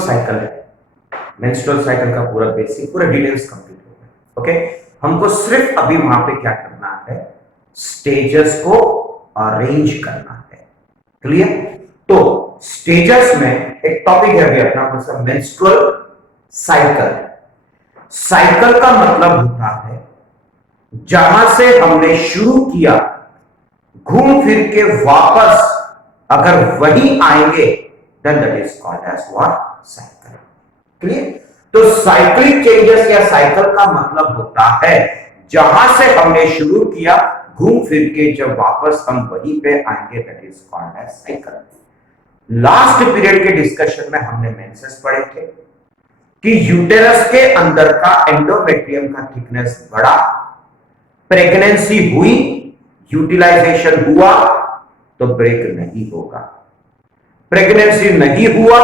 Cycle है, menstrual cycle का पूरा बेसिक पूरा डिटेल्स कंप्लीट हो गया। ओके, हमको सिर्फ अभी वहां पे क्या करना है, स्टेजेस को अरेंज करना है। क्लियर? तो स्टेजेस में एक टॉपिक है अभी अपना मेंस्ट्रुअल साइकिल। साइकिल का मतलब होता है जहां से हमने शुरू किया, घूम फिर के वापस अगर वही आएंगे, then that is called as what? Cycle. Clear? तो साइक्लिक चेंजेस या साइकिल का मतलब होता है जहां से हमने शुरू किया, घूम फिर के जब वापस हम वहीं पे आएंगे, that is called as cycle. Last period के डिस्कशन में हमने मेंसेस पढ़े थे कि यूटेरस के अंदर का एंडोमेट्रियम का थिकनेस बढ़ा, प्रेगनेंसी हुई, यूटिलाइजेशन हुआ तो ब्रेक नहीं होगा। प्रेगनेंसी नहीं हुआ,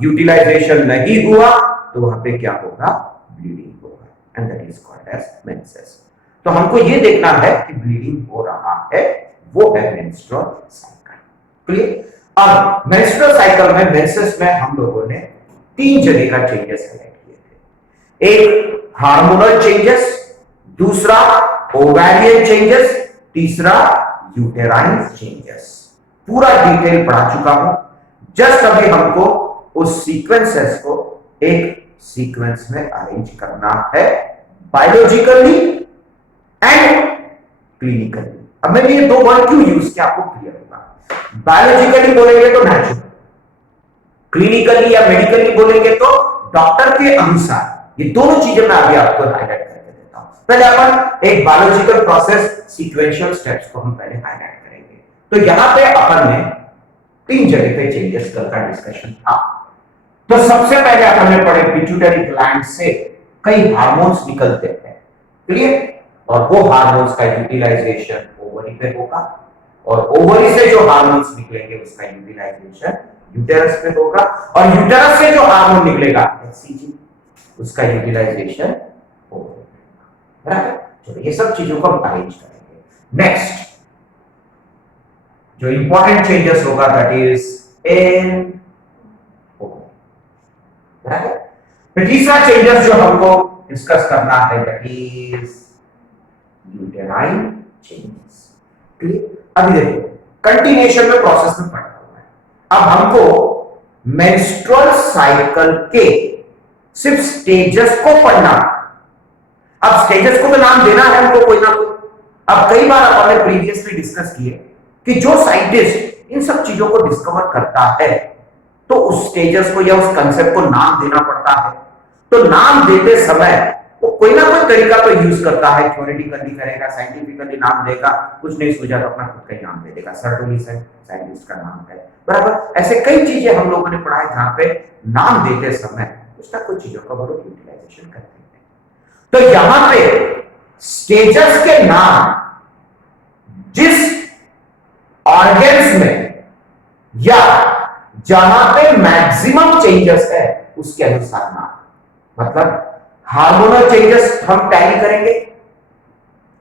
यूटिलाइजेशन नहीं हुआ तो वहां पे क्या होगा? ब्लीडिंग होगा, and that is called as menses. तो हमको ये देखना है कि ब्लीडिंग हो रहा है, वो है मेंस्ट्रुअल साइकिल। क्लियर? अब मेंस्ट्रुअल साइकिल में, मेंसेस में हम लोगों ने 3 जगह का चेंजेस हाईलाइट किए थे। एक हार्मोनल चेंजेस, दूसरा ओवेरियन चेंजेस, तीसरा यूटेराइन चेंजेस। पूरा डिटेल पढ़ा चुका हूं। जस्ट अभी हमको उस सीक्वेंसेस को एक सीक्वेंस में अरेंज करना है, बायोलॉजिकली एंड क्लिनिकली। अब मैंने ये 2 वर्ड क्यों यूज किया, आपको क्लियर होगा। बायोलॉजिकली बोलेंगे तो नेचुरल, क्लिनिकली या मेडिकली बोलेंगे तो डॉक्टर के अनुसार। ये दोनों चीजें मैं अभी आपको हाईलाइट करके देता हूं। पहले अपन एक बायोलॉजिकल प्रोसेस सीक्वेंशियल स्टेप्स को हम पहले हाईलाइट करेंगे। तो यहां पे अपन ने 3 जगह पे चेंजेस कल का डिस्कशन था। तो सबसे पहले अपन ने पढ़े पिट्यूटरी ग्लैंड से कई हार्मोन्स निकलते हैं। क्लियर? और वो हार्मोन्स का यूटिलाइजेशन ओवरी पे होगा, और ओवरी से जो हार्मोन्स निकलेंगे उसका यूटिलाइजेशन यूटेरस पे होगा, और यूटेरस से जो हार्मोन निकलेगा एचसीजी, उसका यूटिलाइजेशन ओवरी पे। बराबर? चलो ये सब चीजों को हम अरेंज करेंगे। नेक्स्ट जो इंपॉर्टेंट चेंजेस होगा दैट इज इन ओवरी। फिर तीसरा चेंजेस जो हमको डिस्कस करना है that is uterine changes. Clear? अभी देखो कंटिन्यूएशन में प्रोसेस में पढ़ा हुआ है। अब हमको मेंस्ट्रुअल साइकिल के सिर्फ स्टेजेस को पढ़ना। अब स्टेजेस को तो नाम देना है हमको कोई ना कोई। अब कई बार अपन ने प्रीवियसली डिस्कस किए कि जो साइंटिस्ट इन सब चीजों को डिस्कवर करता है तो उस स्टेजेस को या उस कंसेप्ट को नाम देना पड़ता है। तो नाम देते समय वो कोई ना कोई तरीका तो यूज करता है, थ्योरेटिकली करेगा, साइंटिफिकली नाम देगा, कुछ नहीं सूझा तो अपना खुद का ही नाम दे देगा। सर्टोलिस है, साइंटिस्ट का नाम है। बराबर? ऐसे कई चीजें हम लोगों ने पढ़ा है जहां पे नाम देते समय कुछ ना कुछ चीजों का बड़ो यूटिलाइजेशन करते हैं। तो यहां पे स्टेजेस के नाम जिस ऑर्गन्स में या जहां पे मैक्सिमम चेंजेस है उसके अनुसार नाम। मतलब हार्मोनल चेंजेस हम टैली करेंगे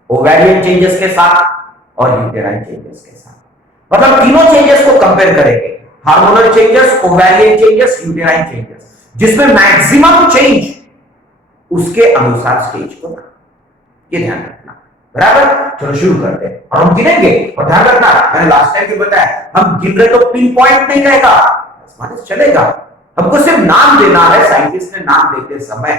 ओवेरियन चेंजेस के साथ और यूटेराइन चेंजेस के साथ। मतलब तीनों चेंजेस को कंपेयर करेंगे, hormonal changes, ovarian changes, uterine changes, जिसमें मैक्सिमम चेंज उसके अनुसार स्टेज को नाम। ये ध्यान रखना। बराबर? चलो शुरू करते हैं और हम गिनेंगे। और ध्यान रखना, मैंने लास्ट टाइम भी बताया, हम गिन रहे तो पिन पॉइंट नहीं रहेगा, चलेगा। हमको सिर्फ नाम देना है। साइंटिस्ट ने नाम देते समय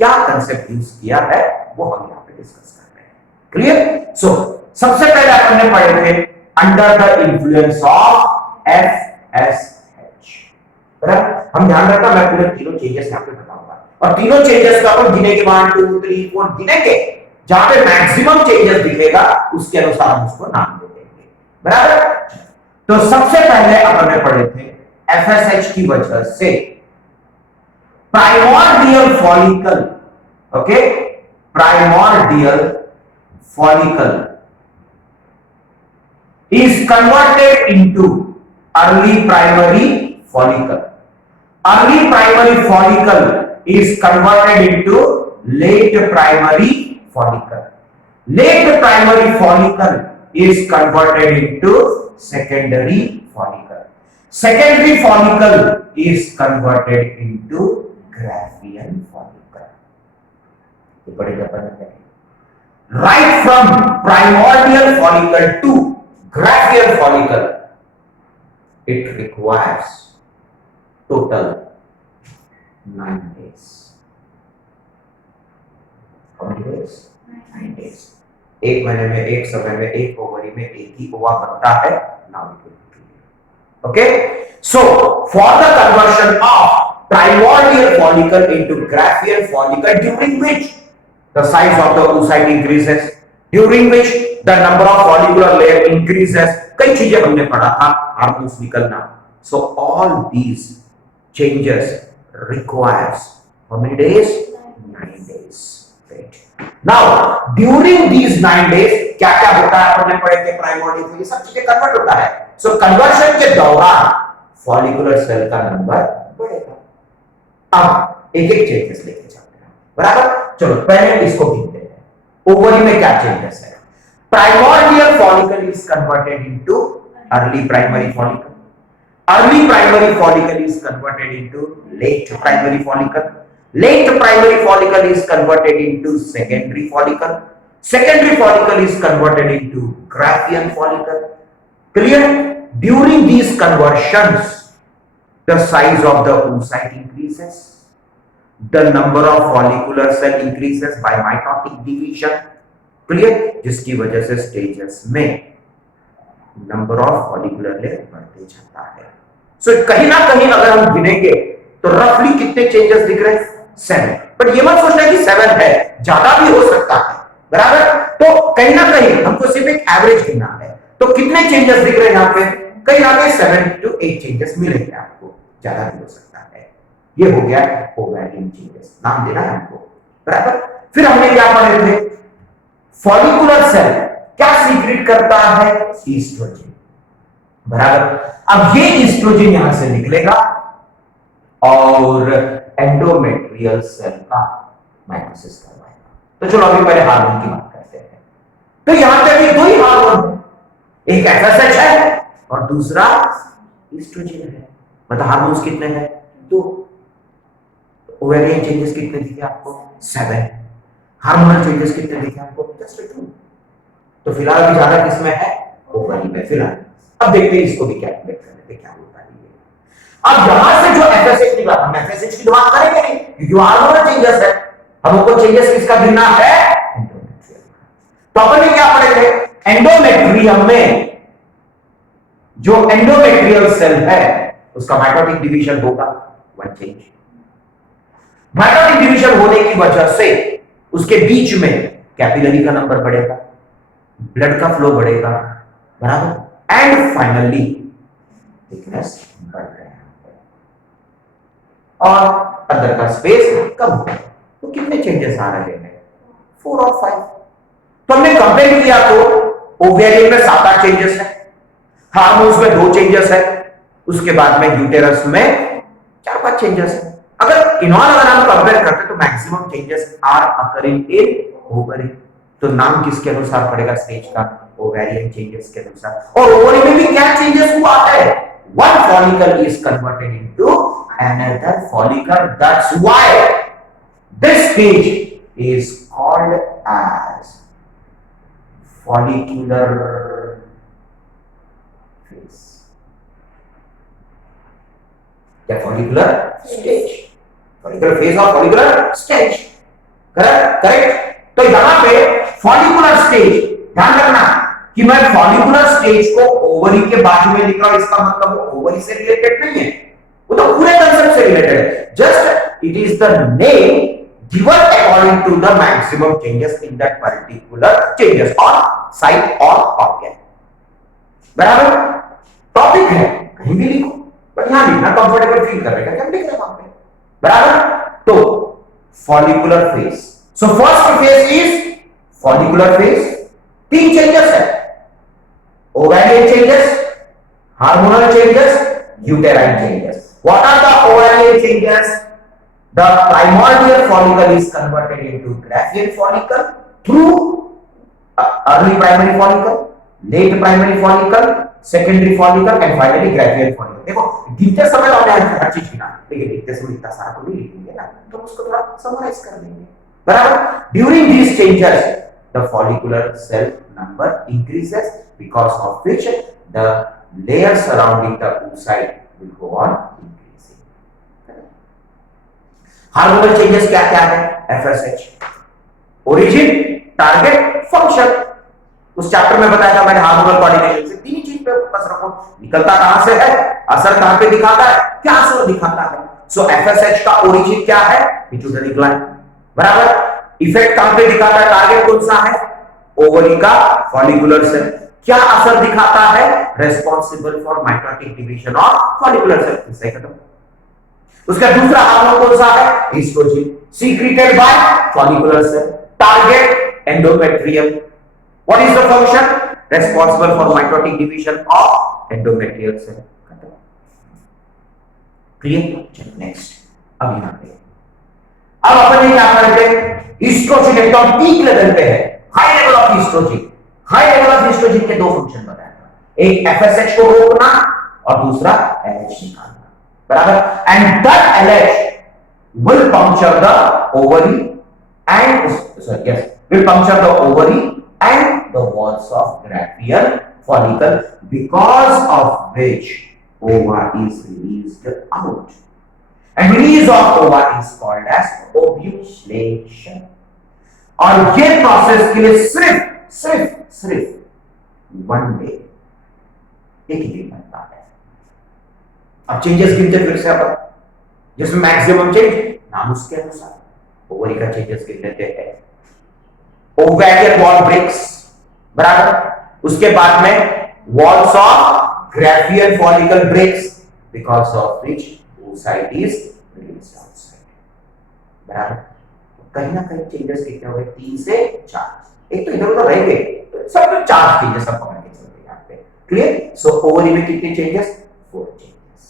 क्या कंसेप्ट यूज किया है वो हम यहां पे डिस्कस कर रहे हैं। क्लियर? सो सबसे पहले हमने पढ़े थे under the influence of FSH. बराबर? हम ध्यान रखना, मैं पूरे तीनों चेंजेस यहां पे बताऊंगा और तीनों चेंजेस का अपन गिनेंगे 1 2 3 4 गिनेंगे। जहां पे मैक्सिमम चेंजेस दिखेगा उसके अनुसार हम उसको नाम दे देंगे। बराबर? तो सबसे पहले अपन ने पढ़े थे एफएसएच की वजह से primordial follicle, okay, primordial follicle is converted into early primary follicle. Early primary follicle is converted into late primary follicle. Late primary follicle is converted into secondary follicle. secondary follicle is converted into Graafian follicle. ये बड़े जबरदस्त है. Right from primordial follicle to Graafian follicle, it requires total 9 days. How many days? 9 days. एक महीने में, एक समय में, एक ओवरी में एक ही ओवा बनता है. Now it will be clear. Okay? So, for the conversion of primordial follicle into Graafian follicle, during which the size of the oocyte increases, during which the number of follicular layer increases, कई चीजें हमने पढ़ा था, hormones निकलना. So all these changes requires how many days? 9 days. Right. Now during these 9 days क्या क्या होता है हमने पढ़े थे प्राइमोर्डियल में, ये सब चीजें कन्वर्ट होता है. So कन्वर्शन के दौरान फॉलिकुलर सेल का नंबर बढ़ेगा. अब एक एक चेंजेस लेके चलते हैं. बराबर. चलो पहले इसको गिनते हैं. ओवरी में क्या चेंजेस है? Primordial follicle is converted into early primary follicle. Early primary follicle is converted into late primary follicle. Late primary follicle is converted into secondary follicle. Secondary follicle is converted into Graafian follicle. Clear? During these conversions, the size of the oocyte increases. The number of follicular cell increases by mitotic division. Clear? जिसकी वजह से stages में number of follicular layer बढ़ते जाता है. So कहीं ना कहीं अगर हम गिनेंगे तो रफली कितने चेंजेस दिख रहे हैं? 7. बट ये मत सोचना कि 7 है, ज्यादा भी हो सकता है. बराबर. तो कहीं ना कहीं हमको सिर्फ एक एवरेज गिनना है. तो कितने चेंजेस दिख रहे हैं यहाँ पे? कहीं ना कहीं 7 to 8 चेंजेस मिलेंगे आपको, ज्यादा भी हो सकता है. ये हो गया ओवैरियन चेंजेस. नाम देना है हमको. बराबर. फिर हमने क्या पढ़े थे? फॉलिकुलर सेल क्या सीक्रेट करता है? ईस्ट्रोजन. बराबर. अब ये ईस्ट्रोजन यहां से निकलेगा और एंडोमेट्रियल सेल का माइटोसिस करवाएगा. तो चलो अभी पहले हार्मोन की बात करते हैं. तो यहां पे भी दो ही हार्मोन है, एक एफएसएच है और दूसरा ईस्ट्रोजन है. मतलब हार्मोन्स कितने हैं? 2. ओवेरियन चेंजेस कितने दिखे आपको? 7. हार्मोनल चेंजेस कितने दिखे आपको? जस्ट 2. तो फिलहाल अभी ज्यादा किसमें है? ओवरी में फिलहाल. अब देखते हैं इसको भी कैलकुलेट करने में क्या होता है. अब यहां से जो एफएसएच निकला, हम एफएसएच की बात करेंगे नहीं क्योंकि हार्मोनल चेंजेस है. हमको चेंजेस किसका गिनना है? एंडोमेट्रियम. तो अपन ने क्या पढ़े थे? एंडोमेट्रियम में जो एंडोमेट्रियल सेल है उसका माइटोटिक डिवीजन होगा. 1 चेंज. माइटोटिक डिवीजन होने की वजह से उसके बीच में कैपिलरी का नंबर बढ़ेगा, ब्लड का फ्लो बढ़ेगा. बराबर. एंड फाइनली थिकनेस बढ़ रहा है और अंदर का स्पेस कम हो. तो कितने चेंजेस आ रहे हैं? 4 और 5. तो हमने कंपेयर किया तो ओवेरियन में 7-8 चेंजेस है, हार्मोन्स में 2 चेंजेस है, उसके बाद में यूटेरस में 4-5 चेंजेस है. अगर अगर हम कंपेयर करते तो maximum changes are occurring in ovary. तो नाम किसके अनुसार पड़ेगा स्टेज का? ओवेरियन चेंजेस के अनुसार. और ओवरी में भी क्या चेंजेस हुआ है? one follicle is converted into another follicle. That's why this stage is called as follicular phase. या follicular stage. Follicular phase or follicular stage. Correct? तो यहां पे follicular stage, ध्यान रखना कि मैं फॉलिकुलर स्टेज को ओवरी के बाजू में लिख रहा हूं, इसका मतलब वो ओवरी से रिलेटेड नहीं है, वो तो पूरे कंसेप्ट से रिलेटेड है. Just it is the name given according to the maximum changes in that particular changes on site और ऑर्गन. बराबर. टॉपिक है कहीं भी लिखो, बट यहां लिखना कंफर्टेबल फील कर रहे हैं क्या लिख रहे हैं वहां पे. बराबर. तो follicular phase. So first phase is follicular phase. 3 changes है. Ovarian changes, hormonal changes, uterine changes. What are the ovarian changes? The primordial follicle is converted into Graafian follicle through early primary follicle, late primary follicle, secondary follicle and finally Gabriel follicle. देखो गिनते समय तो हमने हर चीज गिना, लेकिन लिखते समय इतना सारा तो नहीं लिखेंगे ना, तो उसको थोड़ा समराइज कर देंगे, बराबर। During these changes the follicular cell number increases, because of which the layer surrounding the oocyte will go on increasing। Hormonal changes क्या क्या है? FSH, origin, target, function. उस चैप्टर में बताया था मैंने हार्मोनल कोऑर्डिनेशन से, तीन चीज पे फोकस रखो। निकलता कहां से है, असर कहां पे दिखाता है, क्या असर दिखाता है। सो एफएसएच का ओरिजिन क्या है? पिट्यूटरी ग्लैंड, बराबर। इफेक्ट कहां पे दिखाता है, टारगेट कौन सा है? ओवरी का फॉलिकुलर सेल। क्या असर दिखाता है? Responsible for mitotic division of follicular cell. सही खत्म। उसका दूसरा हार्मोन कौन सा है? Oestrogen, secreted by follicular cell. Target endometrium. What is the function? Responsible for mitotic division of endometrial cell। Clear? चलो नेक्स्ट। अब यहां पे अब अपन क्या करते हैं, ईस्ट्रोजन एकदम पीक लेवल पे है, high level of oestrogen. High level of oestrogen के दो फंक्शन बताया था, एक एफएसएच को रोकना और दूसरा एलएच निकालना, बराबर। And that LH will puncture the ovary and will puncture the ovary and the walls of Graafian follicle, because of which ova is released out, and release of ova is called as ovulation। और ये process के लिए सिर्फ 1 day, एक ही दिन लगता है। अब चेंजेस गिनते फिर से अपन, जिसमें मैक्सिमम चेंज नाम उसके अनुसार ओवरी का चेंजेस गिन लेते हैं। ओवेरियन वॉल ब्रेक्स, बराबर। उसके बाद में walls of Graafian follicle breaks, because of which oocyte is released outside, बराबर। कहीं ना कहीं चेंजेस कितने हुए? 3 से 4। एक तो इधर उधर रहेंगे, सब में 4 चेंजेस सब पकड़ के चलते यहां पे। क्लियर? सो ओवरी में कितने changes? 4 changes.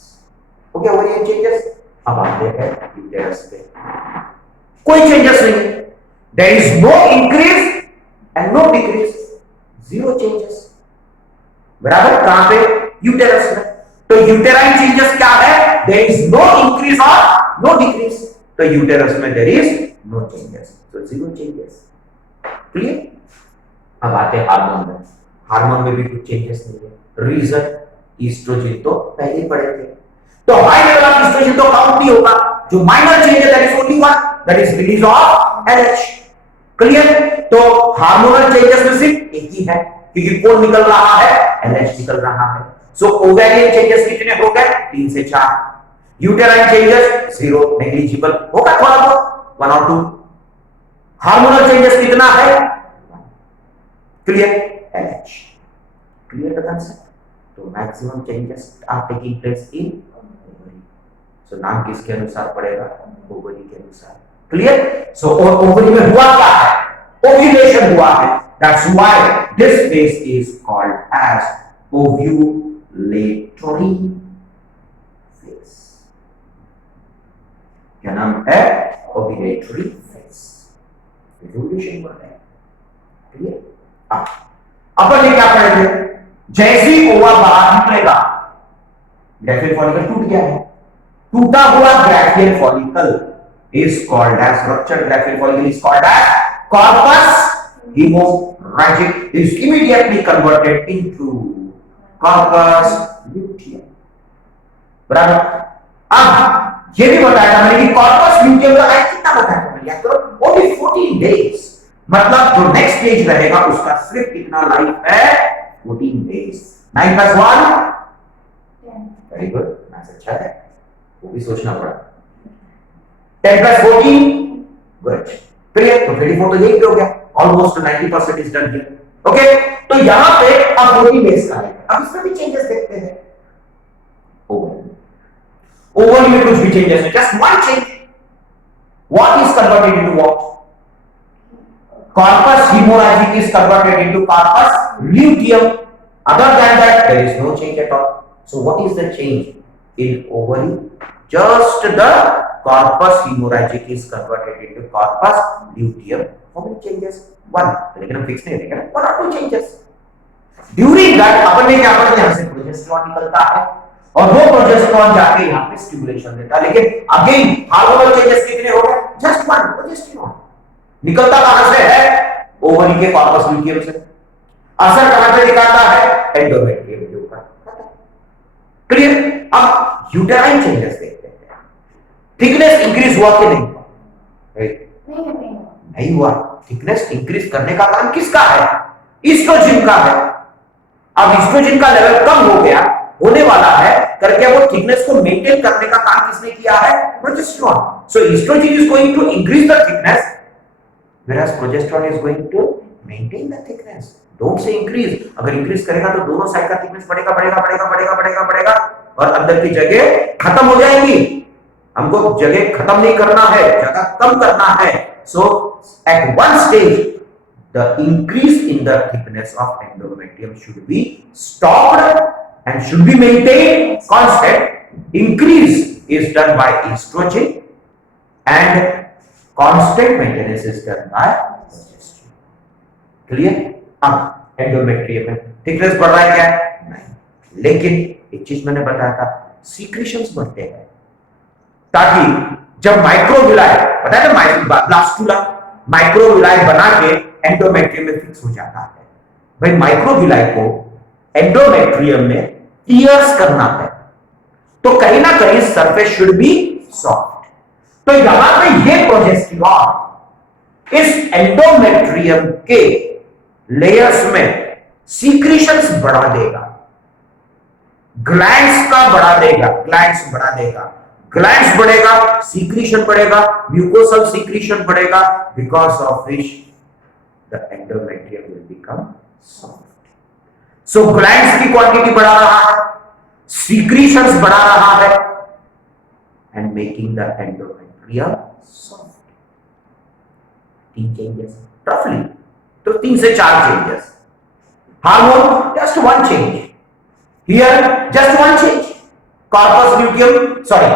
Okay, ovary changes. अब आते हैं यूटेरस पे, कोई चेंजेस नहीं, there is no increase and no decrease, 0 changes, बराबर। कहां पे? यूटेरस में। तो यूटेराइन चेंजेस क्या है? देयर इज नो इंक्रीज और नो डिक्रीज। तो यूटेरस में देयर इज नो चेंजेस, तो 0 चेंजेस। क्लियर? अब आते हैं हार्मोन में। हार्मोन में भी कुछ चेंजेस नहीं है। रीजन, ईस्ट्रोजन तो पहले ही पढ़े थे, तो हाई लेवल ऑफ ईस्ट्रोजन तो काउंट नहीं होगा। जो माइनर चेंज है that is only one, that is release of LH. Clear? तो हार्मोनल चेंजेस में सिर्फ एक ही है, क्योंकि कौन निकल रहा है? एलएच निकल रहा है। सो ओवेरियन चेंजेस कितने हो गए? 3 से 4। यूटेराइन चेंजेस 0, नेग्लिजिबल होगा, थोड़ा बहुत 1 और 2। हार्मोनल चेंजेस कितना है? Clear? LH. Clear the concept? तो maximum changes are taking place in ovary. So नाम किसके अनुसार पड़ेगा? ओवरी के अनुसार। क्लियर? सो ओवरी में हुआ क्या है? ओव्यूलेशन हुआ है। That's why this phase is called as ovulatory phase. क्या नाम है? Ovulatory phase. ओव्यूलेशन हुआ है। क्लियर? अपन ये क्या पढ़ेंगे? जैसे ही ओवा बाहर निकलेगा, ग्राफियन फॉलिकल टूट गया है, टूटा हुआ Graafian follicle is called as ruptured graphic follicle is called as corpus hemorrhagic, is immediately converted into corpus luteum, बराबर। अब ये भी बताया था मैंने कि corpus luteum का लाइफ कितना बताया था मैंने, तो only 14 days, मतलब जो नेक्स्ट स्टेज रहेगा उसका सिर्फ कितना लाइफ है? 14 days। 9 + 1 वेरी गुड, मैथ्स अच्छा है, वो भी सोचना पड़ा। 10 + 14 गुड, क्लियर? तो 24 तो यही हो गया, almost 90% is done here. Okay, तो यहां पे अब 14 डेज का है। अब इसमें भी चेंजेस देखते हैं। ओवरी में कुछ भी चेंजेस नहीं, just one change. What is converted into what? Corpus hemorrhagic is converted into corpus luteum. Other than that, there is no change at all. So, what is the change in ovary? Just the corpus hemorrhagic is converted into corpus luteum. How many changes? 1. लेकिन हम fix नहीं देखेंगे, 1 or 2 changes. During that अपन ने क्या करते हैं, यहां से प्रोजेस्टेरॉन निकलता है और वो प्रोजेस्टेरॉन जाके यहां पे स्टिमुलेशन देता है। लेकिन अगेन हार्मोनल चेंजेस कितने हो गए, जस्ट वन प्रोजेस्टेरॉन। निकलता कहां से है, ओवरी के कॉर्पस ल्यूटियम से। असर कहां पे दिखाता है, एंडोमेट्रियम के ऊपर। क्लियर। अब यूटेराइन चेंजेस देखते हैं। थिकनेस इंक्रीज हुआ कि नहीं हुआ, नहीं हुआ। थिकनेस इंक्रीज करने का काम किसका है, ईस्ट्रोजन का है। अब ईस्ट्रोजन का लेवल कम हो गया, होने वाला है करके वो थिकनेस को मेंटेन करने का काम किसने किया है, progesterone. So oestrogen is going to increase the thickness whereas progesterone is going to maintain the thickness. Don't say increase. अगर increase करेगा तो दोनों साइड का thickness बढ़ेगा बढ़ेगा बढ़ेगा बढ़ेगा बढ़ेगा बढ़ेगा और अंदर की जगह खत्म हो जाएगी। हमको जगह खत्म नहीं करना है, जगह कम करना है। So at one stage the increase in the thickness of endometrium should be stopped and should be maintained constant. Increase is done by estrogen and constant maintenance is done by progesterone. Clear? अब endometrium में thickness बढ़ रहा है क्या, नहीं। लेकिन एक चीज मैंने बताया था, सीक्रेशंस बढ़ते हैं ताकि जब माइक्रोविलाई, पता है ना, ब्लास्टुला माइक्रोविलाई बना के एंडोमेट्रियम में फिक्स हो जाता है। भाई माइक्रोविलाई को एंडोमेट्रियम में पियर्स करना है तो कहीं ना कहीं सरफेस शुड बी सॉफ्ट। तो यहां पे ये प्रोजेस्टेरॉन इस एंडोमेट्रियम के लेयर्स में सीक्रेशंस बढ़ा देगा, ग्लैंड्स का बढ़ा देगा, ग्लैंड्स बढ़ा देगा, ग्लैंड्स बढ़ेगा, सीक्रेशन बढ़ेगा, म्यूकोसल सीक्रेशन बढ़ेगा, because of which the endometrium will become soft. So glands की क्वांटिटी बढ़ा रहा है, सीक्रेशंस बढ़ा रहा है and making the endometrium soft. 3 changes roughly, तो 3 से 4 changes. Hormone just 1 change. Here just 1 change. Corpus luteum, sorry,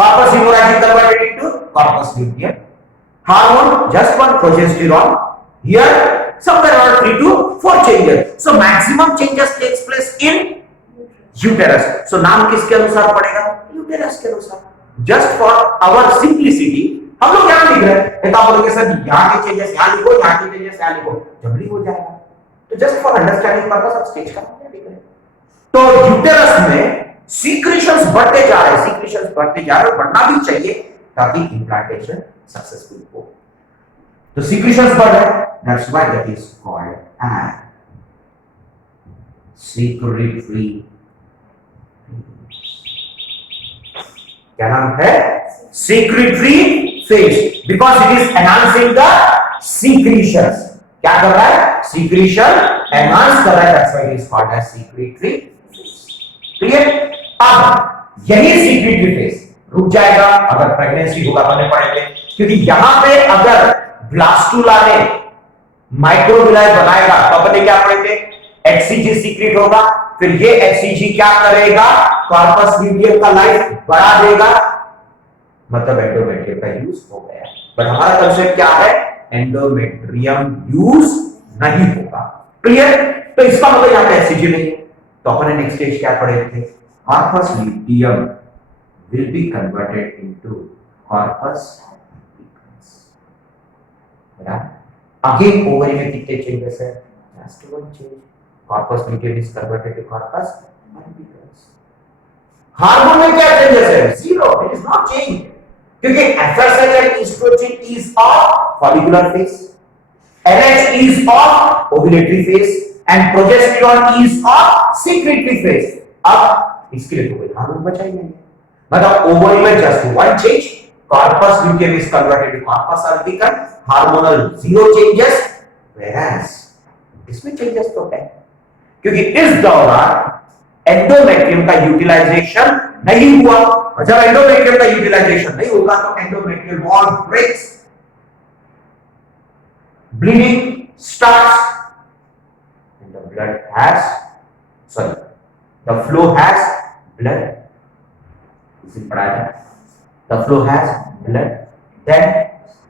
corpus hemorrhagic converted into corpus luteum. Hormone just 1, progesterone. Here somewhere around 3 to 4 changes. So maximum changes takes place in uterus. So नाम किसके अनुसार पड़ेगा, uterus के अनुसार। Just for our simplicity हम लोग यहां लिख रहे हैं, तो आप बोलोगे सर यहां के चेंजेस यहां लिखो, यहां के चेंजेस यहां लिखो, जबरी हो जाएगा। तो just for understanding purpose of stage का लिख रहे हैं। तो यूटेरस में सीक्रेशंस बढ़ते जा रहे हैं, सीक्रेशंस बढ़ते जा रहे हैं, बढ़ना भी चाहिए ताकि इम्प्लांटेशन सक्सेसफुल हो। तो सीक्रेशंस बढ़ रहे हैं, that's why that is called as secretory। क्या नाम है, secretory phase, because it is enhancing the secretions। क्या कर रहा है, secretion enhance कर रहा है, that's why it is called as secretory phase। Clear. अब यही secretory phase रुक जाएगा अगर प्रेगनेंसी होगा, बनने पड़ेंगे, क्योंकि यहां पे अगर ब्लास्टुला ने माइक्रोविलाई बनाएगा तो अपन ने क्या पढ़ेंगे, HCG सीक्रेट होगा, फिर ये HCG क्या करेगा, कॉर्पस ल्यूटियम का लाइफ बढ़ा देगा, मतलब एंडोमेट्रियम का यूज हो गया। बट हमारा कंसेप्ट क्या है, एंडोमेट्रियम यूज नहीं होगा। क्लियर। तो इसका मतलब यहां पे HCG नहीं है, तो अपन ने नेक्स्ट स्टेज क्या पढ़े थे, corpus luteum will be converted into corpus albicans। Again ovary में कितने चेंजेस है, just 1 change, corpus luteum is converted to corpus albicans। Hormone में क्या चेंजेस है, 0, it is not changed, क्योंकि FSH and estrogen is of follicular phase, LH is of ovulatory phase and progesterone is of secretory phase। अब इसके लिए तो कोई hormone बचा ही नहीं, मतलब ओवरी में just 1 change, corpus luteum is converted to corpus albicans, hormonal 0 changes, whereas इसमें चेंजेस तो है, क्योंकि इस दौरान एंडोमेट्रियम का यूटिलाइजेशन नहीं हुआ, और जब एंडोमेट्रियम का यूटिलाइजेशन नहीं होगा तो endometrial wall breaks, bleeding starts and the blood has, sorry, the flow has blood, इसे पढ़ाया है, the flow has blood, then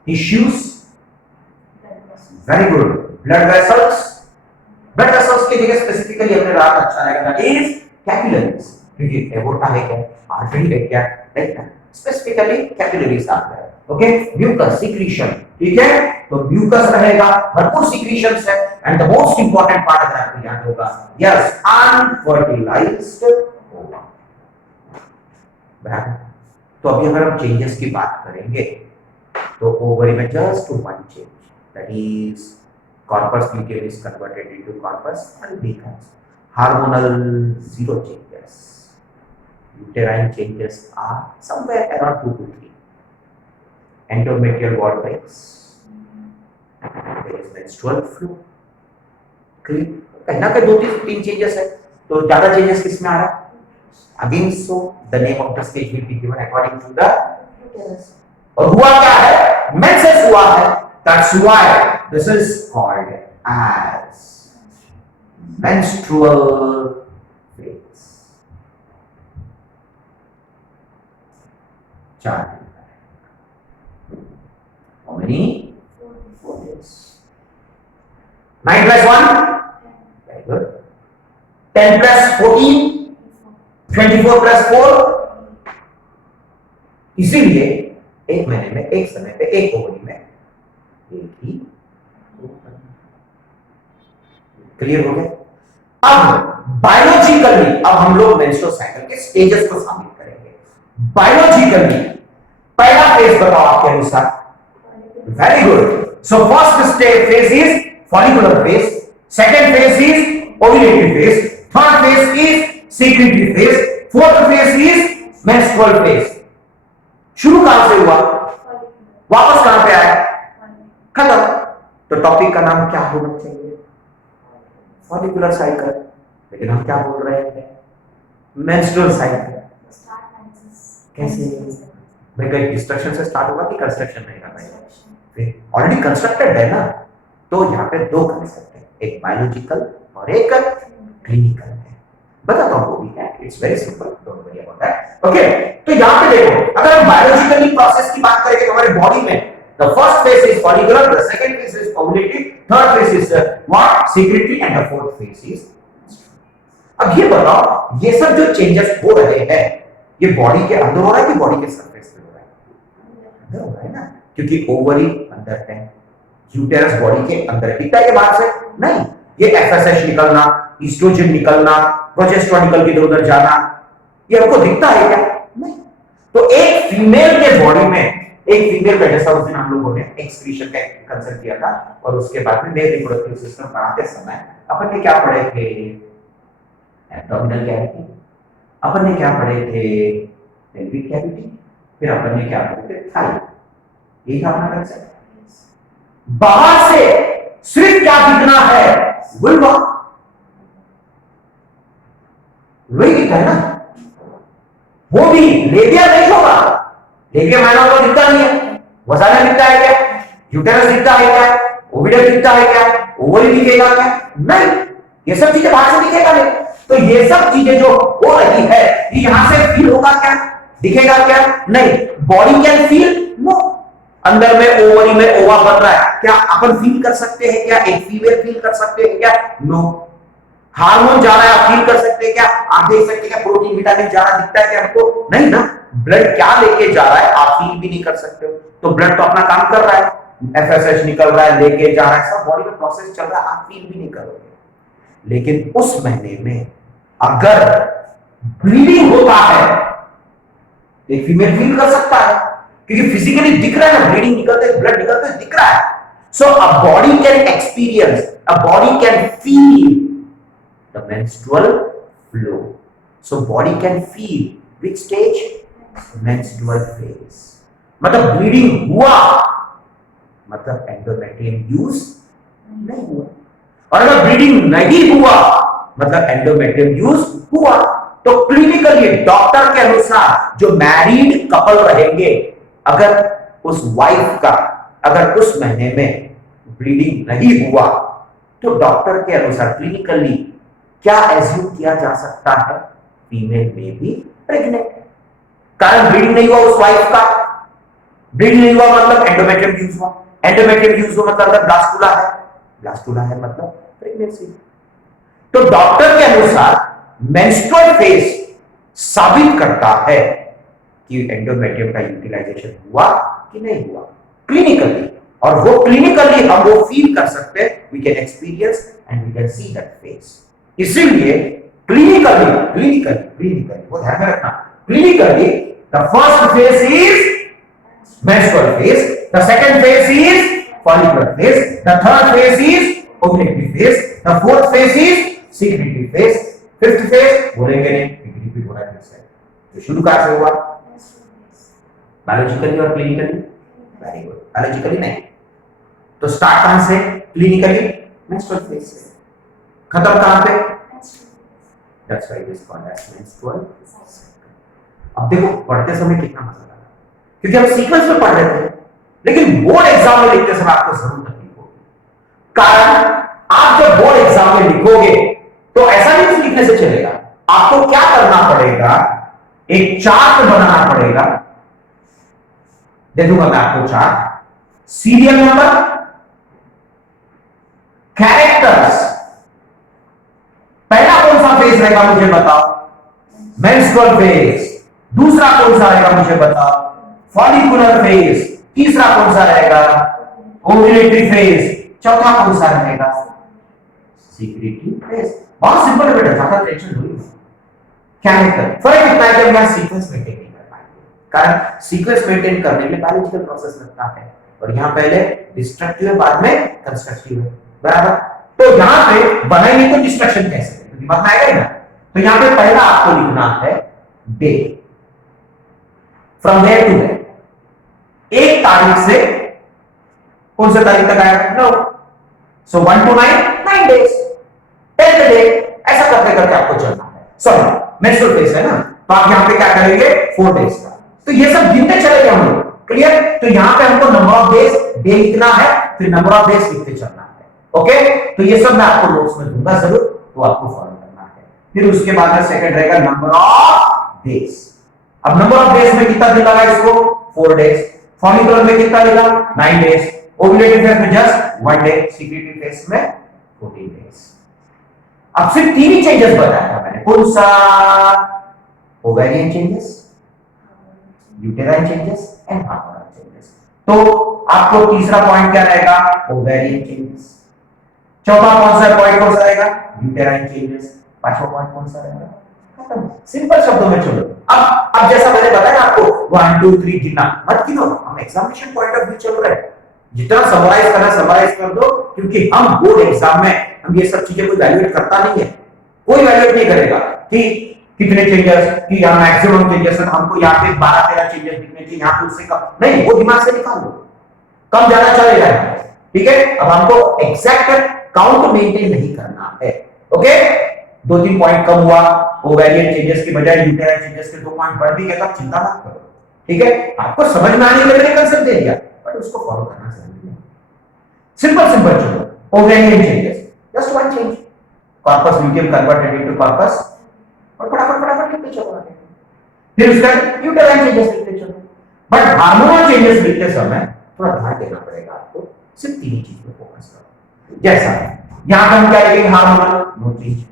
tissues, very good, blood vessels blood vessels की जगह स्पेसिफिकली हमने रहा अच्छा रहेगा दैट इज कैपिलरीज, क्योंकि एवोर्टा है क्या, आर्टरी है क्या, राइट ना, स्पेसिफिकली कैपिलरीज आता है। ओके, म्यूकस सीक्रेशन, ठीक है, तो म्यूकस रहेगा, भरपूर सीक्रेशंस है, and the most important part अगर आपको याद होगा, यस, अनफर्टिलाइज्ड ओवा। बराबर। तो अभी अगर हम चेंजेस की बात करेंगे तो ओवरी में just one change, that is corpus luteum is converted into corpus albicans. Hormonal zero changes. Uterine changes are somewhere around 2 to 3. Endometrial wall breaks. There is menstrual flow. कहीं ना कहीं 2-3 चेंजेस है, तो ज्यादा चेंजेस किसमें आ रहा है? Again, so the name of the stage will be given according to the uterus. और हुआ क्या है? Menses हुआ है. That's why this is called as menstrual phase. How many? 4 days. 9 plus 1? Very good. 10 plus 14? 24 plus 4? इसीलिए एक महीने में, एक समय पे, एक ओवरी में एक ही। क्लियर हो गया? अब बायोलॉजिकली अब हम लोग मेंस्ट्रुअल साइकिल के स्टेजेस को शामिल करेंगे। बायोलॉजिकली पहला फेज बताओ आपके अनुसार। Very good. So first phase is follicular phase, second phase is ovulatory phase, third phase is secretory phase, fourth phase is menstrual phase. शुरू कहां से हुआ, वापस कहां पे आया, खत्म। तो टॉपिक का नाम क्या होना चाहिए, फॉलिकुलर साइकिल, लेकिन हम क्या बोल रहे हैं, मेंस्ट्रुअल साइकिल। कैसे भाई, कहीं डिस्ट्रक्शन से स्टार्ट होगा कि कंस्ट्रक्शन रहेगा भाई, ऑलरेडी कंस्ट्रक्टेड है ना। तो यहाँ पे 2 कंसेप्ट है, एक बायोलॉजिकल और एक क्लिनिकल है। बताता हूँ वो भी है, it's very simple, don't worry about that. Okay, तो यहाँ पे देखो, अगर हम बायोलॉजिकली प्रोसेस की बात करेंगे तो हमारे बॉडी में the first phase is follicular, the second phase is ovulatory, third phase is what, secretory, and the fourth phase is menstrual। अब ये बताओ, ये सब जो चेंजेस हो रहे हैं, ये बॉडी के अंदर हो रहा है कि बॉडी के सरफेस पे हो रहा है? अंदर हो रहा है ना, क्योंकि ओवरी अंदर है, यूटेरस बॉडी के अंदर है, दिखता है ये बाहर से नहीं। ये एफएसएच निकलना, ईस्ट्रोजन निकलना, प्रोजेस्टेरोन निकल के इधर उधर जाना, ये हमको दिखता है क्या? नहीं। तो एक फीमेल के बॉडी में, एक फीमेल का जैसा उस दिन हम लोगों ने एक्सक्रीशन का कंसेप्ट किया था, और उसके बाद में मेल रिप्रोडक्टिव सिस्टम पढ़ाते समय अपन ने क्या पढ़े थे, एब्डोमिनल कैविटी, अपन ने क्या पढ़े थे, पेल्विक कैविटी, फिर अपन ने क्या पढ़े थे, थाई। यही था अपना कंसेप्ट। बाहर से सिर्फ क्या दिखना है, वुल्वा, वही दिखता है ना, वो भी लेबिया नहीं होगा, लेबिया माइनर को दिखता नहीं है, वसाना दिखता है क्या, यूटेरस दिखता है क्या, ओविडम दिखता है क्या, ओवरी दिखेगा क्या? नहीं, ये सब चीजें बाहर से दिखेगा नहीं। तो ये सब चीजें जो हो रही है, ये यहां से फील होगा क्या, दिखेगा क्या? नहीं। Body can feel, no. अंदर में ओवरी में ओवा बन रहा है, क्या अपन फील कर सकते हैं क्या? एक फीमेल फील कर सकते हैं क्या? नो। हार्मोन जा रहा है, आप फील कर सकते हैं क्या? आप देख सकते हैं क्या प्रोटीन विटामिन जा रहा दिखता है क्या हमको? नहीं ना। ब्लड क्या लेके जा रहा है आप फील भी नहीं कर सकते हो। तो ब्लड तो अपना काम कर रहा है, एफएसएच निकल रहा है, लेके जा रहा है, सब बॉडी में प्रोसेस चल रहा है, आप फील भी नहीं करोगे। लेकिन उस महीने में अगर ब्लीडिंग होता है, एक फीमेल फील कर सकता है, क्योंकि फिजिकली दिख रहा है ना, ब्लीडिंग निकलते, ब्लड निकलते दिख रहा है। So a body can experience, a body can feel the menstrual flow. So body can feel which stage? Menstrual phase. मतलब ब्लीडिंग हुआ, मतलब एंडोमेट्रियम यूज नहीं हुआ, और अगर ब्लीडिंग नहीं हुआ मतलब एंडोमेट्रियम यूज हुआ। तो क्लिनिकली डॉक्टर के अनुसार जो मैरिड कपल रहेंगे, अगर उस वाइफ का अगर उस महीने में ब्लीडिंग नहीं हुआ, तो डॉक्टर के अनुसार क्लिनिकली क्या एज्यूम किया जा सकता है, फीमेल में भी प्रेग्नेंट है। कारण ब्लीडिंग नहीं हुआ उस वाइफ का, ब्लीडिंग नहीं हुआ मतलब एंडोमेट्रियम यूज हुआ, एंडोमेट्रियम यूज हुआ मतलब ब्लास्टुला है, ब्लास्टुला है मतलब प्रेगनेंसी। तो डॉक्टर के अनुसार मेंस्ट्रुअल फेज साबित करता है कि एंडोमेट्रियम का यूटिलाइजेशन हुआ कि नहीं हुआ क्लिनिकली, और वो क्लिनिकली हम वो फील कर सकते हैं, we can experience and we can see that phase. इसीलिए क्लिनिकली वो ध्यान में रखना, clinically the first phase is menstrual phase, the second phase is follicular phase, the third phase is ovulatory phase, the fourth phase is secretory phase, fifth phase बोलेंगे नहीं, repeat हो रहा है फिर। तो शुरू कहां से हुआ? बायोलॉजिकली और क्लिनिकली? Very good. बायोलॉजिकली नहीं, तो स्टार्ट कहां से? क्लिनिकली menstrual phase से, खत्म कहां पे? That's why it is called as menstrual cycle। अब देखो पढ़ते समय कितना मजा आता है, क्योंकि हम सीक्वेंस में पढ़ रहे थे, लेकिन बोर्ड एग्जाम में लिखते समय आपको जरूर तकलीफ होगी। कारण आप जब बोर्ड एग्जाम में लिखोगे तो ऐसा नहीं लिखने से चलेगा, आपको क्या करना पड़ेगा, एक चार्ट बनाना पड़ेगा। दे दूंगा मैं आपको चार्ट, सीरियल नंबर, कैरेक्टर्स, पहला कौन सा फेज रहेगा मुझे बताओ? Menstrual phase. दूसरा कौन सा रहेगा मुझे बताओ? Follicular phase. तीसरा कौन सा रहेगा? Ovulatory phase. चौथा कौन सा रहेगा? Secretory phase. बहुत सिंपल है बेटा, ज्यादा टेंशन नहीं है। कैरेक्टर फर्क इतना है कि हम यहां सीक्वेंस मेंटेन नहीं कर पाएंगे, कारण सीक्वेंस मेंटेन करने में बायोलॉजिकल प्रोसेस लगता है, और यहां पहले डिस्ट्रक्टिव है, बाद में कंस्ट्रक्टिव है, बराबर। तो यहां पे बनाएंगे तो डिस्ट्रक्शन कैसे, तो दिमाग में आएगा ना। तो यहां पे पहला आपको लिखना है day, from there to there, एक तारीख से कौन सा तारीख तक आएगा? 9, सो 1 to 9 डेज, 10th डे, ऐसा करते करते आपको चलना है। सॉरी मेंस्ट्रुअल फेज है ना, तो आप यहां पे क्या करेंगे? 4 डेज का, तो ये सब गिनते चलेंगे हम लोग, क्लियर। तो यहां पे हमको नंबर ऑफ डेज डे लिखना है, फिर नंबर ऑफ डेज लिखते चलना है, ओके। तो ये सब मैं आपको नोट्स में दूंगा जरूर, तो आपको फॉलो करना है। फिर उसके बाद में सेकंड रहेगा नंबर ऑफ डेज। अब नंबर ऑफ डेज में कितना दिन लगा इसको? 4 डेज। फॉलिकुलर में कितना लगा? 9 डेज। ओव्यूलेटरी फेज में जस्ट 1 डे। सीक्रेटरी फेज में 14 डेज। अब सिर्फ 3 ही चेंजेस बताया था मैंने, कौन सा? Ovarian changes, uterine changes and hormonal changes. तो आपको तीसरा पॉइंट क्या रहेगा? Ovarian changes. चौथा कौन सा पॉइंट कौन सा रहेगा? Uterine changes. पांचवा पॉइंट कौन सा रहेगा? खत्म। सिंपल शब्दों में चलो। अब जैसा मैंने बताया आपको 1 2 3 गिनना मत गिनो, हम एग्जामिनेशन पॉइंट ऑफ व्यू चल रहे हैं। जितना समराइज करना समराइज कर दो, क्योंकि हम बोर्ड एग्जाम में हम ये सब चीजें कोई वैल्यूएट करता नहीं है, कोई वैल्यूएट नहीं करेगा कि कितने चेंजेस, कि यहां मैक्सिमम चेंजेस है, हमको यहां पे 12 13 चेंजेस दिखने चाहिए, यहां पे उससे कम नहीं, वो दिमाग से निकाल दो, कम ज्यादा चलेगा, ठीक है। अब हमको एग्जैक्ट काउंट मेंटेन नहीं करना है, ओके। 2-3 पॉइंट कम हुआ, ओवेरियन चेंजेस की बजाय यूटेराइन चेंजेस के 2 पॉइंट बढ़ भी गए, तो चिंता मत करो, ठीक है। आपको समझ में आने के लिए मैंने कंसेप्ट दे दिया, बट उसको फॉलो करना जरूरी है। सिंपल चलो, ovarian changes, just 1 change, corpus luteum converted into corpus, और फटाफट लिखते चलो आगे। फिर उसका यूटेराइन चेंजेस लिखते चलो। बट हार्मोनल चेंजेस लिखते समय थोड़ा ध्यान देना पड़ेगा आपको, सिर्फ 3 ही चीज पे फोकस करो। जैसा यहां पे हम क्या लिखेंगे? Hormonal, no change.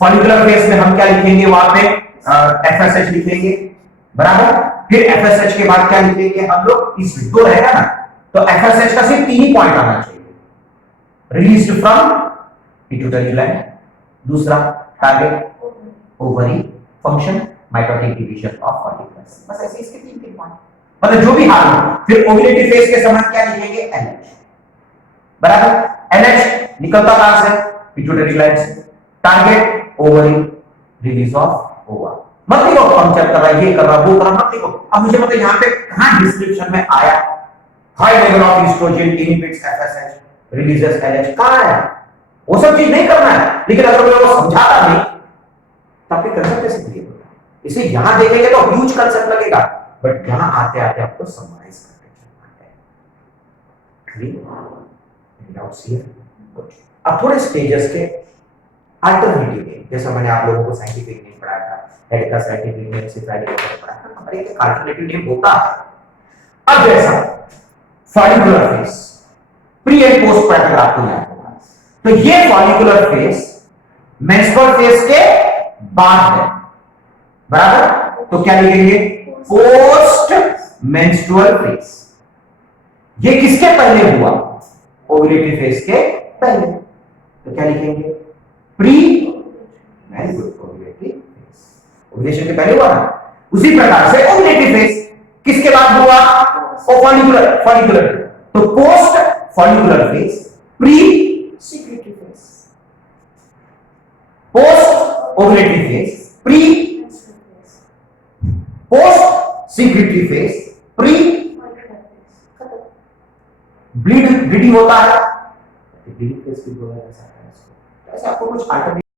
Follicular phase में हम क्या लिखेंगे? वहां पे एफएसएच लिखेंगे, बराबर। फिर एफएसएच के बाद क्या लिखेंगे हम लोग? इस 2 रहेगा ना, तो एफएसएच का सिर्फ 3 ही पॉइंट आना चाहिए। रिलीज्ड फ्रॉम पिट्यूटरी ग्लैंड, दूसरा target ovary, function mitotic division of follicles, बस ऐसे इसके 3 पॉइंट, मतलब जो भी हार्मोन। फिर ओव्यूलेटरी फेज के समय क्या लिखेंगे? एलएच, बराबर। एलएच निकलता कहां से? पिट्यूटरी ग्लैंड से। टारगेट ओवरी, रिलीज ऑफ ओवा। मत लिखो पंक्चर कर रहा है, ये कर रहा, वो कर रहा, मत लिखो। अब मुझे मतलब यहां पे कहां डिस्क्रिप्शन में आया high level of oestrogen inhibits FSH, releases LH, कहां है? वो सब चीज नहीं करना है, लेकिन अगर मैं वो समझाता नहीं तो आपके कंसेप्ट कैसे क्लियर होगा? इसे यहां देखेंगे तो ह्यूज कंसेप्ट लगेगा, बट यहां आते आते आपको समराइज करके चलना है। क्लियर? Doubts here? अब थोड़े स्टेजेस के अल्टरनेटिव नेम, जैसा मैंने आप लोगों को साइंटिफिक नेम पढ़ाया था, हेड का साइंटिफिक नेम, सिफ्राइड का पढ़ाया था, हमारे एक अल्टरनेटिव नेम होता है। अब जैसा follicular phase, pre and post pattern आपको याद होगा। तो ये फॉलिकुलर फेज मेंस्ट्रुअल फेज के बाद है, बराबर। तो क्या लिखेंगे? Post menstrual phase. ये किसके पहले हुआ? ओव्यूलेटरी फेज के पहले। तो क्या लिखेंगे? Pre, very good, ovulatory phase. Ovulation के पहले हुआ ना। उसी प्रकार से ओव्यूलेटरी फेज किसके बाद हुआ? Follicular, follicular. तो post follicular phase, pre secretory phase. Post ovulatory phase, pre post secretory phase, pre bleeding होता है, ब्लीडिंग फेज भी बोला जा सकता है इसको। ऐसे आपको कुछ अल्टरनेटिव